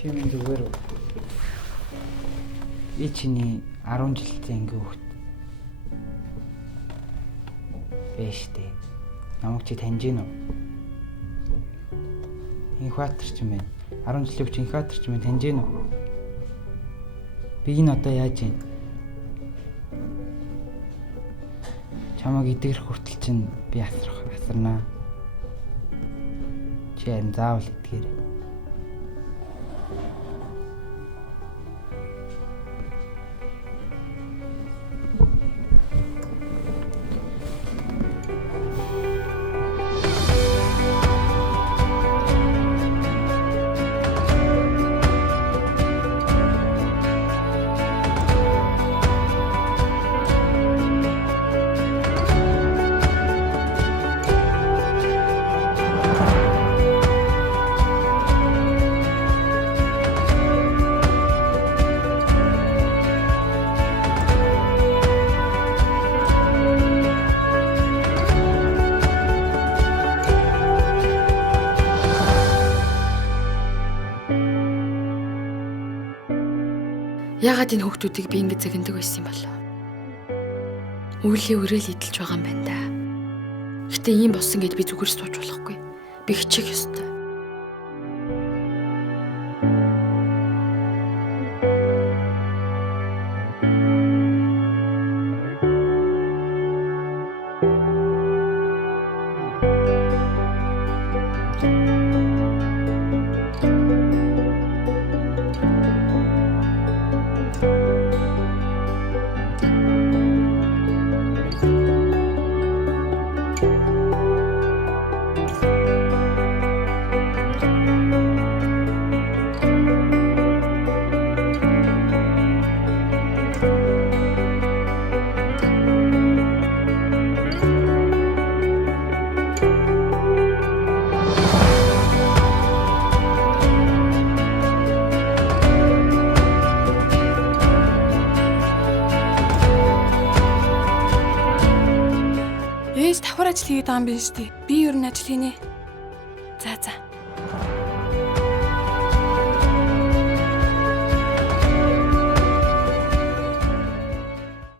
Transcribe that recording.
Чи минь зүгээр үү? Би чиний 10 жилийн анги хүүхэд. Бэш дээ. Намайг чи таньж гин үү? Инхбатар ч юм байна. 10 жилийн хүч инхбатар ч юм таньж гин үү? Би энэ одоо яаж юм? Чамайг идэгрэх хүртэл чинь би асарнаа. Чи харин заавал идгээрэй. Яагаад энэ хүүхдүүдийг би ингэж загнадаг байсан юм бол? Үүлийн өрөөл идэлж байгаа юм байна да. Гэтэ ийм болсон гэд би зүгээр сууж болохгүй. Би хичих ёстой. Давхар ажил хийгээд байгаа юм биш үү? Би ер нь ажил хийнэ. За.